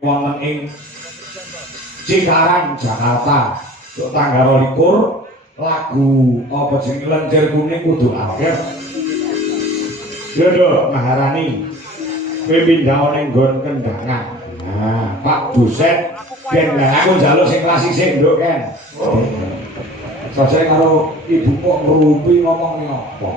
wonten ing Cikarang Jakarta untuk tanggal 22 lagu apa jenenge Lenjer Kuning kudu akeh. Yo Maharani pepindhah ning nggon kendangan. Nah, Pak Dosen ben aku njaluk sing klasik sik nduk kan. Sajane karo ibu kok ngrumpi ngomongnya apa?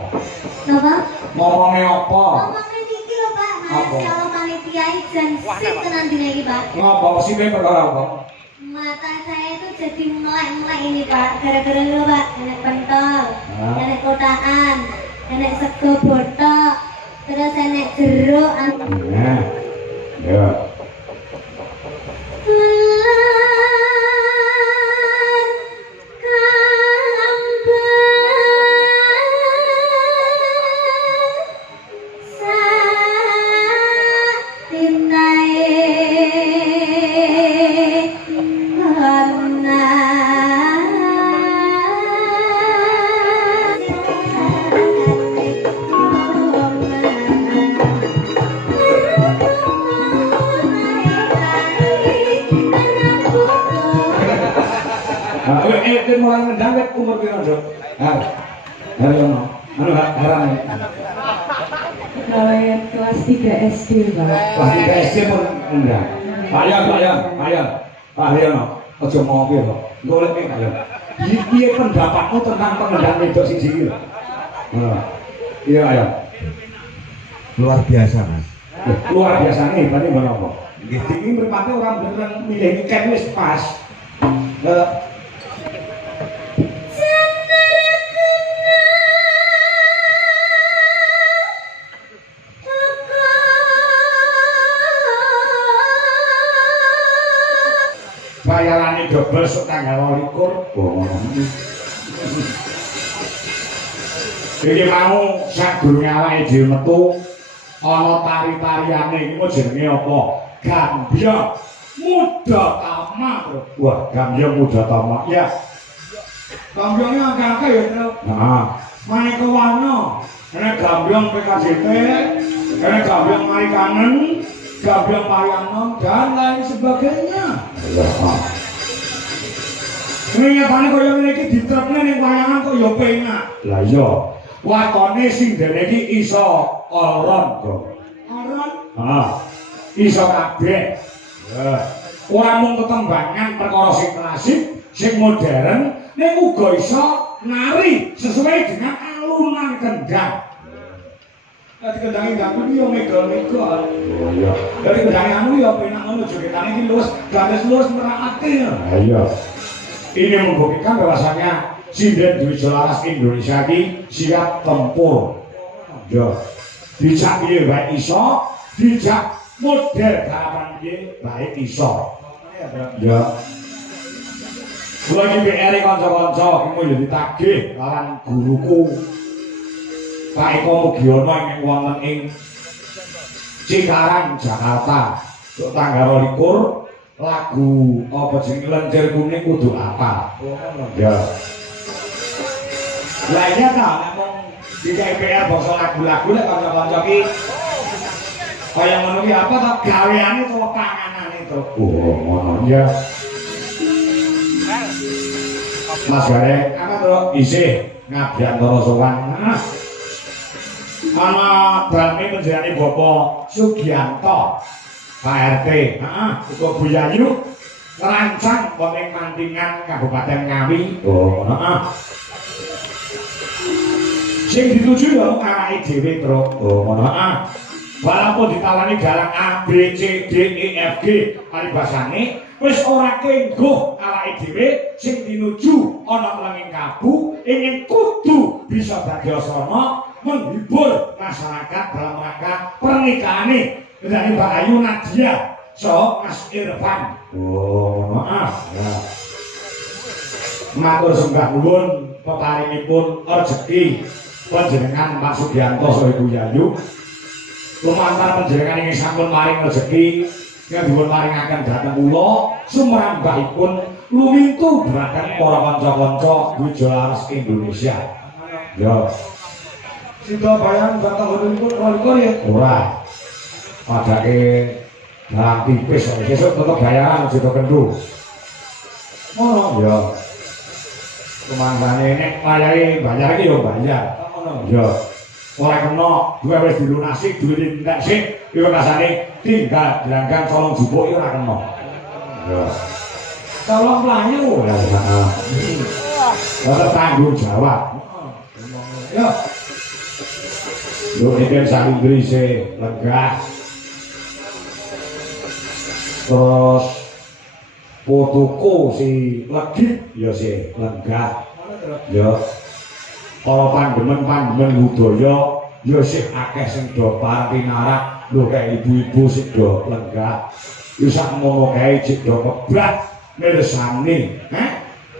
Napa? Ngomongnya apa? Ngomongnya iki lho Pak, mas kalau panitia izin sip tenan dina iki Pak. Ngapa sih perkara apa? Mata saya itu jadi melek-melek ini Pak, gara-gara lho Pak, enek pentol, enek kotaan, enek sego botok, terus enek jeruk. Nah, ya. Mulai mendawet umur piro, Dok? Anu haram. Pegawai kelas 3 SD, Pak. Kelas 3 SD pun enggak. Ayo. Aja ngopi kok. Golek ayo. Piye pendapatmu tentang pengendang wedok siji iki? Iya, ayo. Luar biasa, Mas. Luar biasa nih, berarti ngono apa? Nggih, iki mripate orang beneran milih ikan wis pas. Bayarane double sok tanggal 22. Iki mau sadurunge awake dhewe metu ana tari-tariane iki mau jenenge apa? Gambyong Mudatama. Wah, Gambyong Mudatama. Ya. Gambyongnya akeh-akeh ya, Tru. Nah, maneka warna. Ana gambyong PKJT, ana gambyong Mari Kangen, gambyong Parianom dan lain sebagainya. Nyatane kaya ngene iki ditrepne ning wayangan kok ya penak. Lah iya, watone sing dene iki iso oron, Bro. Oron? Iso kabeh. Ora mung ketembangan perkara sing klasik, sing modern, ning uga iso nari sesuai dengan alunan kendang. Dadi kendangé ganggu iki yo mega-mega. Oh iya. Dadi kendangé anu yo penak ngono jogetane iki luwes, garis luwes merakake. Ha iya. Ini membuktikan bahwasanya sinden Dwi Jolaras Indonesia ini siap tempur. Ya, dijak piye baik iso, dijak model garapan piye baik iso. Ya. Kula iki PR kanca-kanca iki yo ditagih lawan guruku Pak Eko Mugiono ing wonten ing Cikarang Jakarta untuk tanggal 22 lagu apa jenenge Lenjer Kuning kudu apa? Ya. Lainnya ta ngomong di KPR basa lagu-lagu nek kanca-kanca iki kaya ngono iki apa ta gaweane to panganane to. Oh, ngono ya. Mas Garek, apa to? Isih Ngabyantara sowan. Ana drame penjenengane Bapak Sugiyanto. Pak RT, uga Bu Yayu ngerancang wonten Mantingan Kabupaten Ngawi. Oh, sing dituju ya awake dhewe, Bro. Oh, ngono. Walaupun ditawani dalang A, B, C, D, E, F, G, paribasane wis ora kengguh awake dhewe sing tinuju ana lenging kabu ingin kudu bisa dadi asrama menghibur masyarakat dalam rangka pernikahan dari Mbak Ayu Nadia so Mas Irfan. Oh, maaf ya. Matur sembah nuwun peparingipun rejeki panjenengan Pak Sugiyanto saha Ibu Yayu. Lumantar panjenengan ingkang sampun maring rejeki yang dipun maringaken dhateng kula sumrambahipun lumintu dhateng para kanca-kanca Dwi Jolaras Indonesia. Ya. Sida bayang bakal pun kali ya. Ora. Padake Barang tipis sesuk tetep bayaran aja kendu. Ngono ya. Kemangane nek wayahe bayar iki yo bayar. Ngono ya. Ora kena duwe wis dilunasi duwe entek sik iku rasane tinggal dilanggang colong jupuk iki ora kena. Ya. Colong mlayu ya heeh. Ora tanggung jawab. Yo. Yo iki salindri se lega. Terus putuku si legit ya si lega. Ya. Kalau pandemen budaya ya sih akeh sing do pinarak lho kayak ibu-ibu sing do lega. Ya sakmono kae cek do keblat mirsani,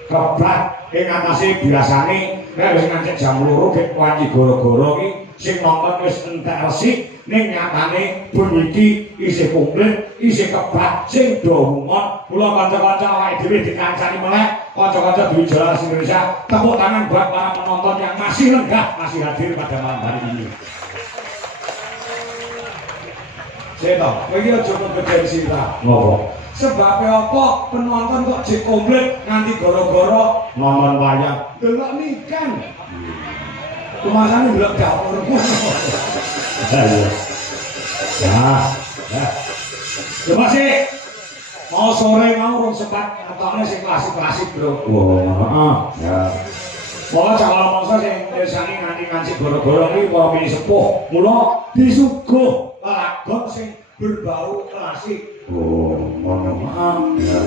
keblat ing atase biasane nek wis ngancik jam 2 gek wanci goro-goro iki sing nonton wis entek resik ning nyatane bengi iki isih komplit, isih keblat sing do umon. Kula kanca-kanca awake dhewe dikancani meneh kanca-kanca duwe Jalan Indonesia, tepuk tangan buat para penonton yang masih lenggah, masih hadir pada malam hari ini. Saya tahu, bagi aja kegedean sira. Ngopo? Sebabnya apa penonton kok jek komplit nganti goro-goro nonton wayang delok nikan. Kumasane delok dapur. Ya. Coba sih. Mau sore mau rong sempat ngetokne sing klasik-klasik, Bro. Heeh. Ya. Pola calon mangsa sing desane nganti ngancik goro-goro iki para mini sepuh. Mula disuguh lagon sing berbau klasik. Ngono. Ya.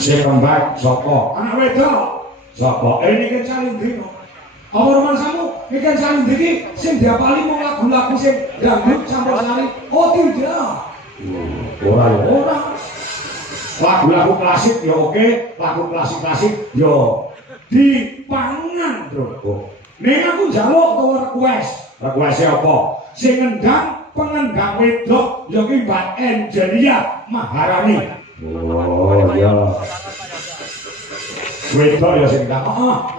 Sing kembang sapa? Anak wedok. Sapa? Ini kan Salindrino. Apa rumangsamu? Iki kan Salindri sing diapali mung lagu-lagu sing dangdut campur-sari. Oh tidak. Ora. Lagu-lagu klasik ya oke, lagu klasik-klasik ya dipangan, Bro. Ning aku njaluk utawa request apa? Sing ngendang pengendang wedok ya ki Mbak Angelia Maharani. Oh iya. Wedok ya sing ngendang.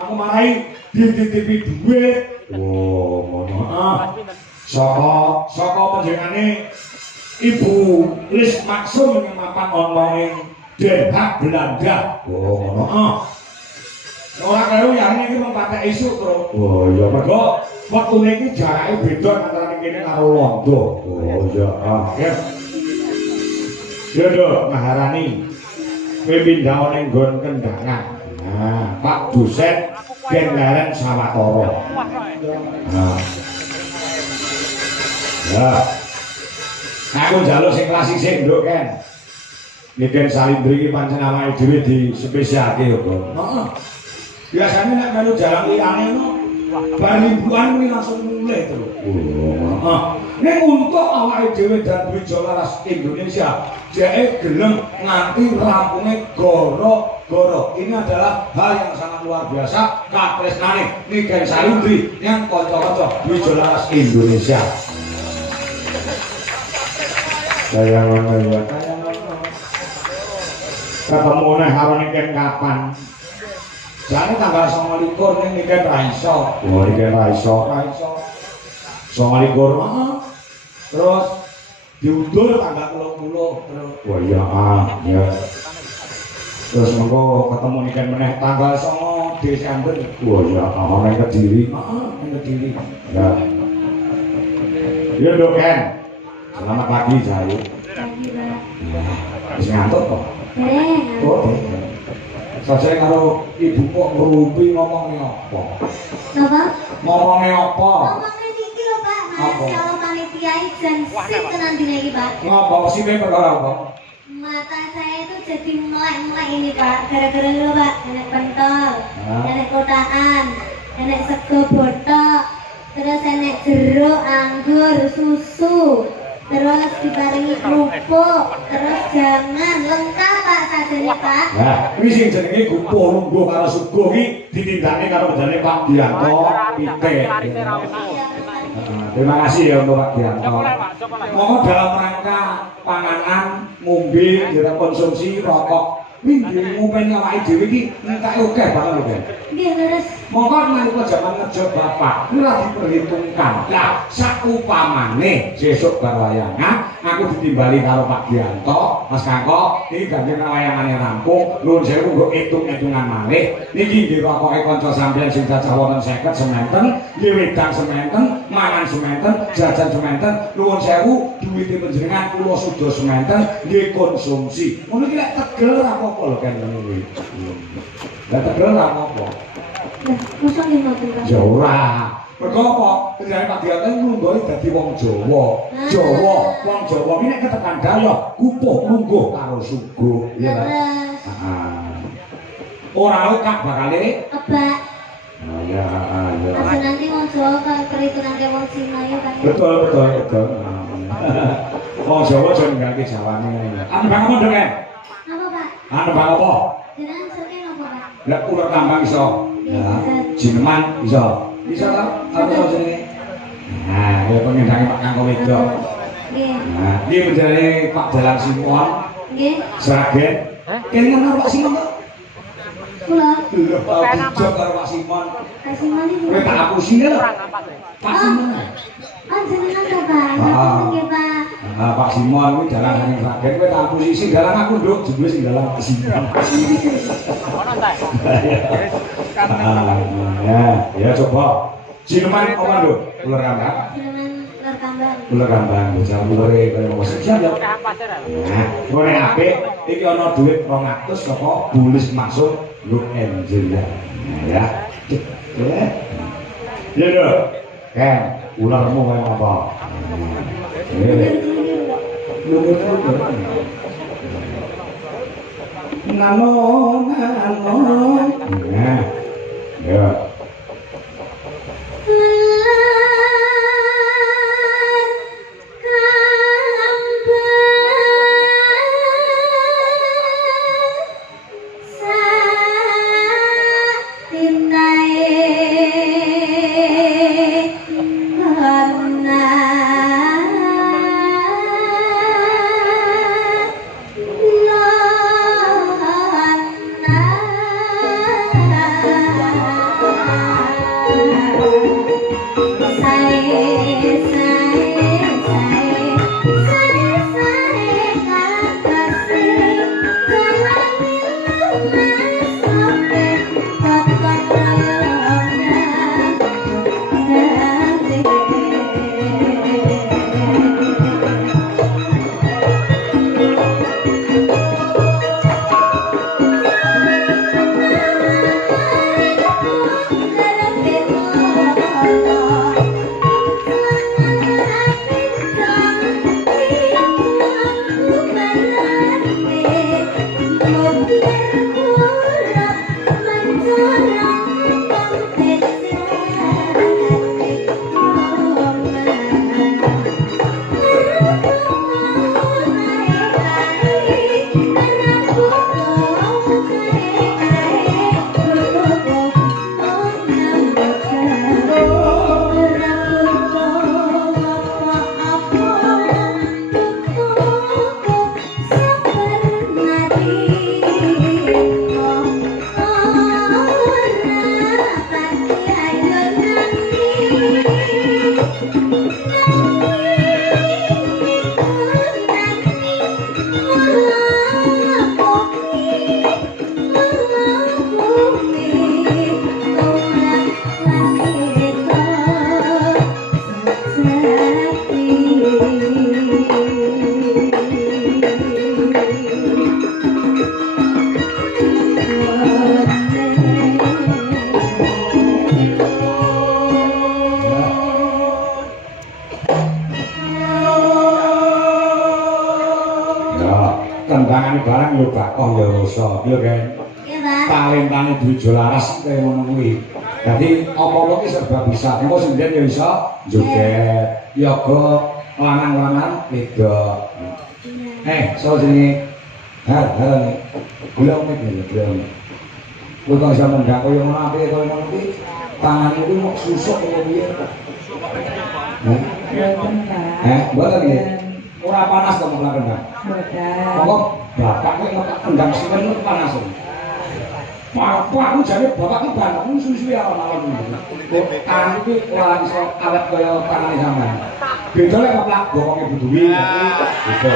Aku marahi dititipi duit. Oh, ngono. Saka panjenengane Ibu Lis Maksum yang mapan ngomongin Den Haag Belanda. Oh, ngono. Ora karo yane iki mung patek isuk, Bro. Oh, iya mergo wektune iki jarake beda antara kene karo Londo. Oh, iya. Ya. Ya, Dok, Maharani. Kowe pindah ning nggon kendangan. Nah, Pak dosen Ben Leren Sawatara. Nah. Ya. Aku njaluk sing klasik sik nduk kan. Niken Salindri iki pancen awake dhewe dispesialke yo, Bro. Heeh. Biasane nek melu jalan liyane no bar mingguan kuwi langsung mulai to. Heeh. Nek untuk awake dhewe dan Wijolaras Indonesia jeke gelem nganti rampunge goro-goro. Ini adalah hal yang sangat luar biasa katresnane Niken Salindri yang kanca-kanca Wijolaras Indonesia. Saya ngono ya. Ketemu nek karo Niken kapan? Jane tanggal 29 ning Niken ra iso. Oh, Niken ra iso. 29. Heeh. Terus diundur tanggal 30 terus. Oh iya, ya. Terus mengko ketemu Niken meneh tanggal 9 Desember. Oh iya, ana ning Kediri. Heeh, ning Kediri. Ya. Ya, Dok Ken. Selamat pagi, Jayu. Pagi, Pak. Ya, wis ngantuk kok. Oh, saya karo ibu kok ngerumpi ngomongnya apa? Napa? Ngomongnya apa? Ngomongnya iki lho, Pak. Mas kalau panitia ijan sip tenan dina iki, Pak. Ngapa sih perkara apa? Mata saya itu jadi melek-melek ini, Pak. Gara-gara lho, Pak. Nenek pentol, nenek kotaan, nenek sego botok, terus nenek jeruk, anggur, susu. Terus diparingi kerupuk, terus jangan lengkap Pak sajane Pak. Nah, kuwi sing jenenge gupuh lungguh karo suguh iki ditindakne karo jenenge Pak Dianto Pitik. Terima kasih ya untuk Pak Dianto. Mohon dalam rangka panganan, ngombe, konsumsi rokok Minggu ngopeni awake dhewe iki entek akeh banget lho, Ben. Nggih, terus Monggo nalika jaman ngejo bapak ora diperhitungkan. Lah sakupamane sesuk bar wayangan aku ditimbali karo Pak Gianto, Mas Kangko, iki ganti wayangane rampung, nuwun sewu nggo hitung-hitungan malih. Niki nggih pokoke kanca sampeyan sing cacah wonten 50 sementen, nggih wedang sementen, mangan sementen, jajan sementen, nuwun sewu duwite panjenengan kula suda sementen nggih konsumsi. Ngono iki lek tegel ora apa-apa lho kan ngono kuwi. Lah tegel ora apa-apa. lah mosok nggih ngoten Pak. Ya ora. Mergo apa? Kendane Pak Dianto nglungguhi dadi wong Jawa. Jawa, wong Jawa iki nek ketekan dayoh, kupuh lungguh karo suguh, iya ta? Terus Heeh. Ora okak bakale. kebak. Oh ya, ya. Aja nanti wong Jawa kan perhitungan ke wong Cina ya kan. Betul, betul, betul. Wong Jawa aja ninggalke Jawane ngene. Anu bang apa ndek? Apa Pak? Anu bang apa? Jenengan sering apa Pak? Lah ular kambang iso. Ya, jineman iso. Iso ta? Apa to jenenge? Nah, ya pengendane Pak Kangko wedok. Nggih. Nah, iki menjane Pak Dalang Simon, Nggih. Sragen. Kene ngono Pak Simon to? Kula Lho, Pak Dijok karo Pak Simon. kasih mali Kowe tak apusi lho. Pak Simon. Oh, jenengan to Pak. Ah. Nggih Pak. Nah, Pak Simon kuwi dalang ning Sragen, kowe tak apusi sing dalang aku, Nduk, jebule sing dalang Pak Simon. Ya coba. Jineman apa Nduk? Ular kambang. Jenengan ular kambang. Ular kambang, bocah ulure kaya ngono. Siap ya. Nah, ngene apik, iki ana dhuwit 200 saka Bulis Masuk Look Angel ya. Nah, ya. Ya lho. Kan, ularmu kaya apa? Nano, nano. Nah, ya. Tendangan barang yo bakoh yo rusa, yo kan. Iya Pak. Talentane Dwijo Laras kaya ngono kuwi. Dadi apa-apa ki serba bisa. Engko sendirian yo iso joget, yoga, lanang-lanang wedok. So jenenge hal belum iki belum. Kowe kok iso mendak koyo ngono apike koyo ngono kuwi. Tangan itu mau susuk kaya piye? Boten Pak. Mboten nggih. ora panas kok malah kendang. Boten. Kok bapak nek ngepak kendang simen itu panas. Pak aku jane bapak ki bangun suwi-suwi awal-awal kok tangan iki ora iso awet kaya tangane sampean. Beda lek ngeplak bokonge buduwi beda.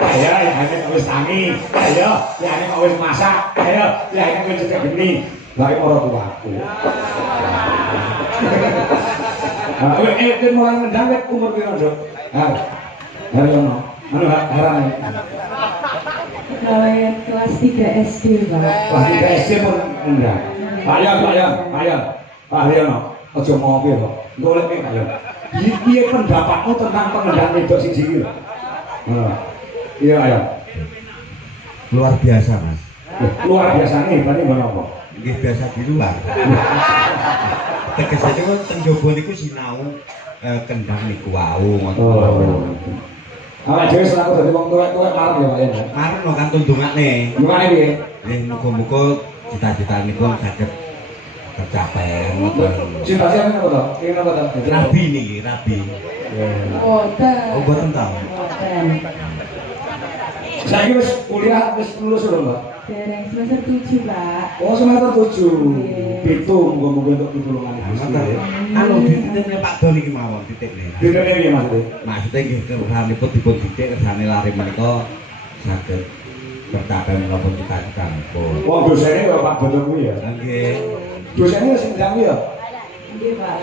Ayo, ya ini wis tangi. Ayo, ya ini wis masak. Ayo, ya ini wis cecek geni. Lah iki ora tuaku. Mulai ngendang wis umur piro, Dok? Hari ono. Anu haran. Gawe kelas 3 SD, Pak. Kelas 3 SD pun ngendang. Ayo. Pak Haryono, aja ngopi kok. Golek nek ayo. Piye pendapatmu tentang pengendang wedok siji iki? Iya, ayo. Luar biasa, Mas. Luar biasa nih, berarti menapa? Nggih biasa di luar. Tegesane kok teng jaba niku sinau kendang niku wau ngoten. Awak dhewe selaku dadi wong tuwek-tuwek marep ya, Pak ya. Marep no kan tundungane. Gimana piye? Nggih muga-muga cita-citanipun saged tercapai ngoten. Cita-citane apa to? Ingin apa to? Rabi niki, rabi. Boten. Oh, boten ta. Boten. Saiki wis kuliah wis lulus lho, Mbak. Dereng semester 7, Pak. Oh, semester 7. Pitu muga-muga untuk pitulungan Gusti. Anu dititipne Pak Don iki mawon titipne. Ditene piye maksudnya? Maksudnya nggih kersane dipun didik kersane lari menika saged tercapai menapa cita-citanipun. Wong dosene kaya Pak Dodo kuwi ya. Nggih. Dosene wis ndang ya. Nggih, Pak.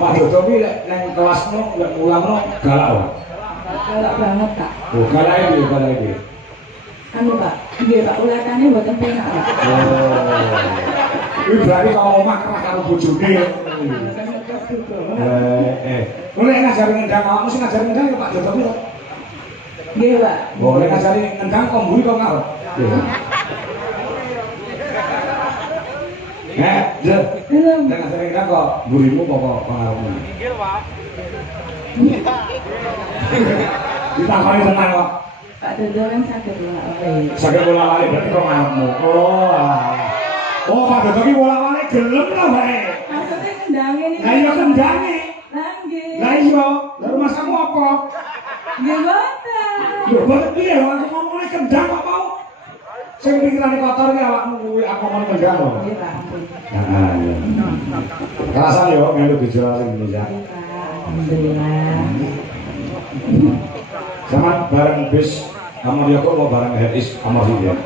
Pak Dodo kuwi lek nang kelasmu lek mulangno galak wae. Galak banget, Kak. Oh, galak iki. Anu, Pak. Nggih, Pak, ulatane boten penak, Pak. Oh. Iki berarti kau omah kerah karo bojone. Boleh ngajari ngendang awakmu sing ngajari ngendang ya Pak Dodo piro? Nggih, Pak. Boleh ngajari ngendang kok mburi kok ngarep. Jel. Nek ngajari ngendang kok mburimu apa ngarepmu? Pinggir, Pak. Ditakoni tenang kok. Pak Dodo kan saged bolak-balik. Saged bolak-balik berarti kok ngarepmu. Oh, Pak Dodo ki bolak-balik gelem lho, Pak. Maksudnya kendangnya nih. Lah iya kendange. Nggih. Lah iya, lha rumah kamu apa? Nggih, boten. Lho, boten piye lho aku ngomongnya kendang kok mau. Sing pikirane kotor ki awakmu kuwi aku ngomong kendang lho. Nggih, Pak. Ampun. Nah, iya. Kerasan yo melu dijelasin Indonesia. Nggih, Pak. Alhamdulillah. Sama bareng bis Amor Yoko mau bareng HRIS Amor ya.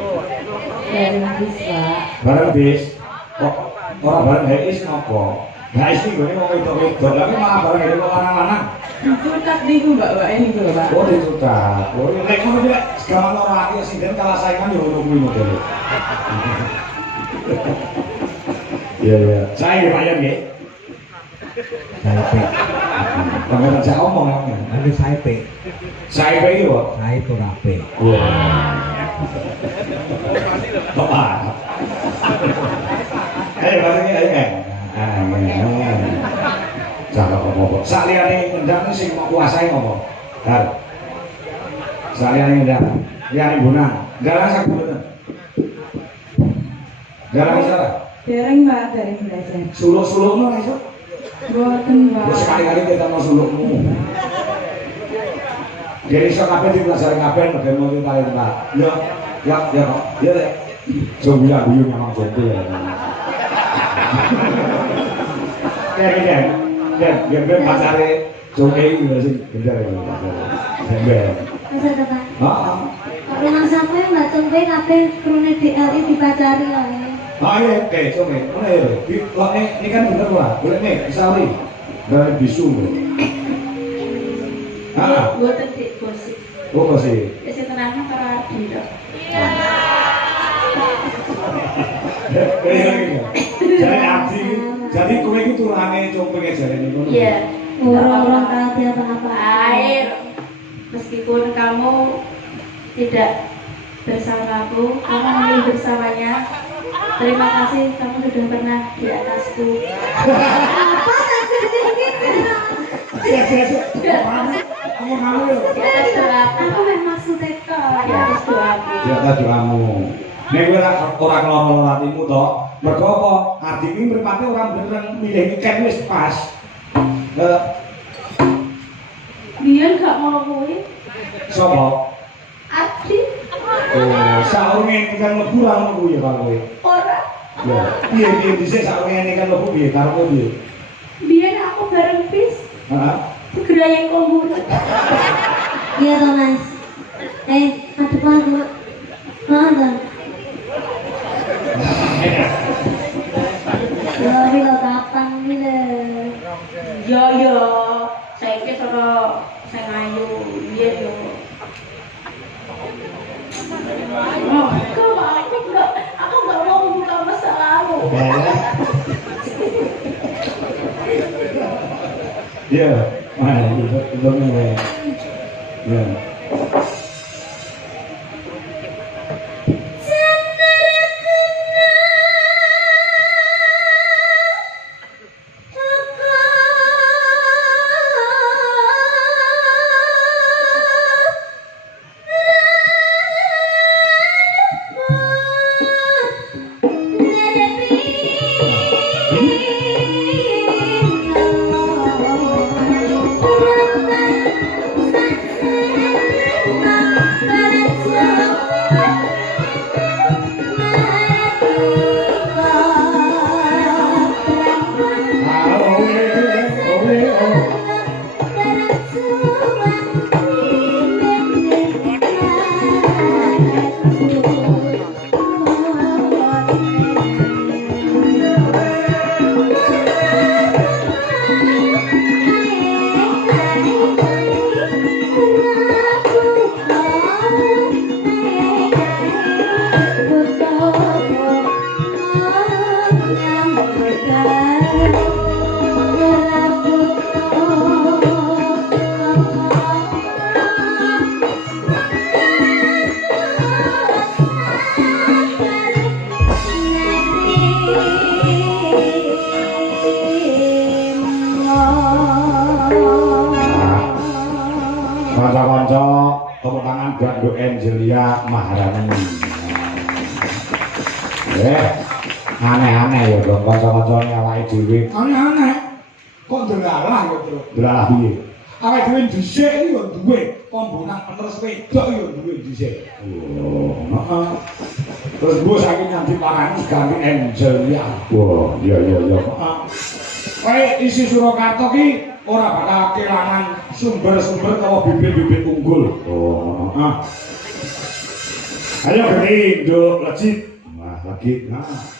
Dari bis, Pak. Bareng bis. Kok ora bareng HRIS nopo? HRIS iki gone wong wedok-wedok, lha malah bareng dari wong lanang-lanang. Sukat niku, Mbak, ini lho, Pak. Oh, disuka. Oh, nek ngono iki segaman ora aki sinden kalah saingan yo ngono kuwi modele. Iya. Saya Pak Yan nggih. Saya pe. Sampai tak omong ya. Anu saya pe. Saya iki kok. Saya itu rapi. Wah. Ayo bareng ayo kan. Jangan apa-apa. Saliyane ngendang sing mau kuasai apa? Har. Saliyane ngendang. Liyane bunang. Garang sak mboten. Garang salah. Dereng, Pak, dereng belajar. Suluk-sulukno iso. Boten, Pak. Wis sekali-kali kita mau sulukmu. Jadi iso kabeh dipelajari kabeh model mau kita Pak. Ya kok. Ya Dek. Coba ya guyu memang jopo ya. Ya pacare joke iki lho sing bener ya. Ben. Masa Pak. Heeh. Rumah sampe Mbak Tumpe kabeh krune DLI dipacari ya. Iya, oke, coba. Mana ya? Ini kan bener lah. Boleh nih, Isauri. Dari bisu. Boten dik gosip. Oh, sih. Wis tenangnya karo Adi to. Jadi Adi, jadi kowe iki turane compenge jarene ngono. Iya. Orang-orang kaya apa-apa. Air, meskipun kamu tidak bersamaku, kamu memilih bersamanya. Terima kasih kamu sudah pernah di atasku. Apa maksudnya gitu? Kamu ya. Di atas doaku. Aku memang maksudnya kok. Di atas doaku. Di atas doamu. Nek kowe ora keloro atimu to, mergo apa? Adi iki mripate ora bener milih ikan wis pas. Biyen gak ngono kuwi. Sapa? Adi Oh, saurunge kan mlebu ra ngono kuwi ya karo kowe. ora. Ya, piye dhisik saurunge kan mlebu piye karo kowe piye? Biyen aku bareng bis Heeh. gerayang komputer. Iya toh mas. Aduh aku. Mana? Ya, ini lo kapan gila? Yo saiki sono sing ayu biyen yo. Oh, aku nggak mau membuka masalahmu. Ya, mana itu nih. Ya. Kanca-kanca tepuk tangan buat Bu Angelia Maharani. Aneh-aneh ya dong kanca-kancane awake dhewe. Aneh-aneh. Kok ndelalah ya, Bro? Ndelalah piye? Awake dhewe dhisik iki ya duwe pembonan penerus wedok ya duwe dhisik. Oh, heeh. Terus Bu saking nanti parani ganti Angelia. Wah, iya. Heeh. Kowe isi Surakarta ki ora bakal kelangan sumber-sumber kawa bibit-bibit unggul. Oh, heeh. Ayo gede, nduk, lecit. Wah, lagi. Nah.